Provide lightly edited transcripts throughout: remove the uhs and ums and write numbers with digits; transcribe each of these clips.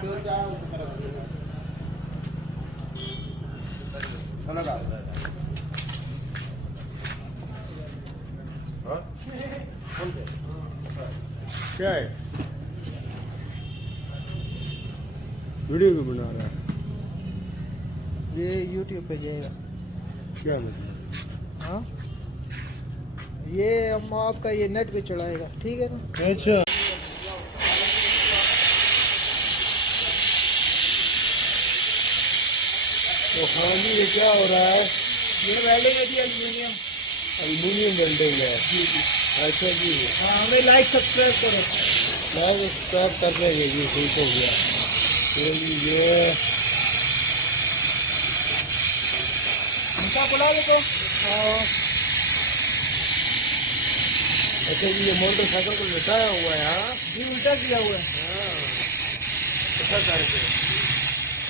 क्या है? वीडियो भी बना रहा है? ये YouTube पे जाएगा। क्या मतलब? हाँ, ये हम आपका ये नेट पे चढ़ाएगा, ठीक है ना? अच्छा। तो हाँ जी, ये क्या हो रहा है? ये वेल्डिंग है जी, एल्यूमिनियम। एल्यूमिनियम वेल्डिंग है। जी जी। अच्छा जी। हाँ, हमें लाइक सब्सक्राइब करो। लाइक सब्सक्राइब कर देंगे जी, ठीक हो गया। तो ये उनका बुला दे तो। अच्छा जी, ये मोटरसाइकिल को लटाया हुआ है। हाँ जी, उल्टा किया हुआ है। ऐसा करके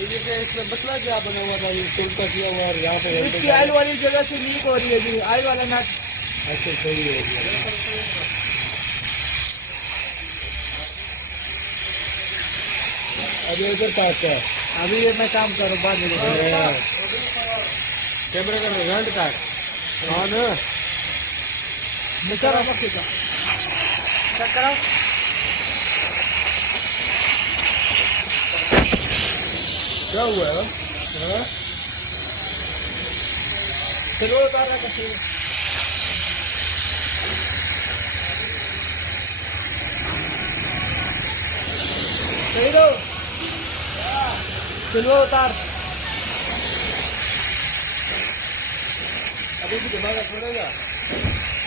तो ये क्या इसमें मसला क्या बना हुआ था? ये उल्टा किया हुआ और यहाँ पे इसकी आयल वाली जगह से लीक हो रही है जी, आयल वाला नट। अच्छा, सही हो गया। अभी इधर पास है। अभी ये मैं काम कर रहा हूँ, बाद में कैमरे का रंट काट। हाँ ना, निकल रहा चेक करो। क्या हुआ है? हाँ? चलो उतार रहा कसी सही दो। चलो उतार। अभी भी दिमाग छोड़ेगा।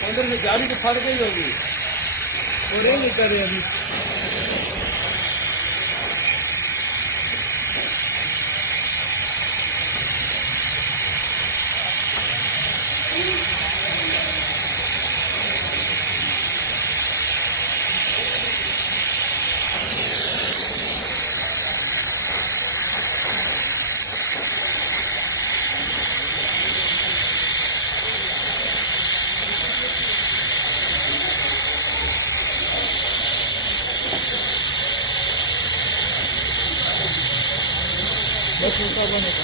अंदर से गाड़ी तो फट गई होगी और ये नहीं कर रहे अभी। बस उनका बनेगा।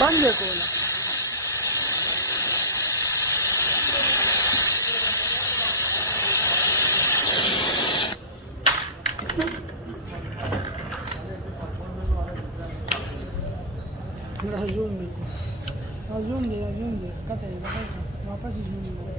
बंद है कोला। जूम दे, जूम दे, कट है, वापस जूम दे।